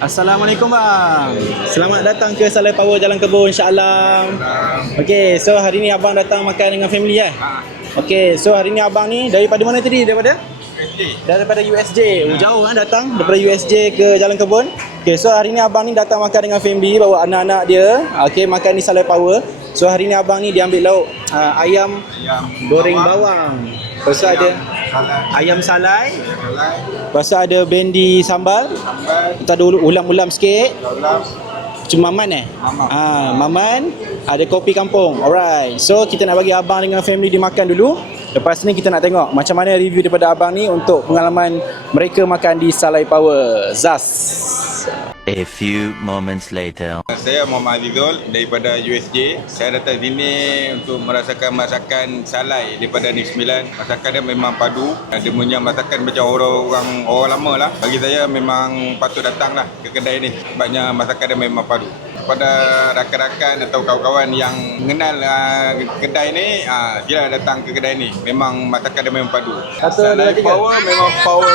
Assalamualaikum bang. Selamat datang ke Salai Power Jalan Kebun, insya-Allah. Okey, so hari ni abang datang makan dengan family eh? Okey, so hari ni abang ni daripada mana tadi? Daripada USJ. Jauh kan datang daripada USJ ke Jalan Kebun. Okey, so hari ni abang ni datang makan dengan family, bawa anak-anak dia. Okey, makan di Salai Power. So hari ni abang ni dia ambil lauk ayam goreng bawang. Lepas tu ada ayam salai. Lepas tu ada bendi sambal. Lepas tu ada ulam-ulam sikit. Cuma maman maman. Ada kopi kampung. Alright. So kita nak bagi abang dengan family dia makan dulu. Lepas ni kita nak tengok macam mana review daripada abang ni untuk pengalaman mereka makan di Salai Power. Zas. A few moments later. Saya Muhammad Azizul daripada USJ. Saya datang sini untuk merasakan masakan salai daripada Negeri Sembilan. Masakan dia memang padu. Dia punya masakan macam orang lama lah. Bagi saya memang patut datang lah ke kedai ni. Sebabnya masakan dia memang padu. Kepada rakan-rakan atau kawan-kawan yang mengenal kedai ni, sila datang ke kedai ni. Memang masakan dia memang padu. Salai Power memang power.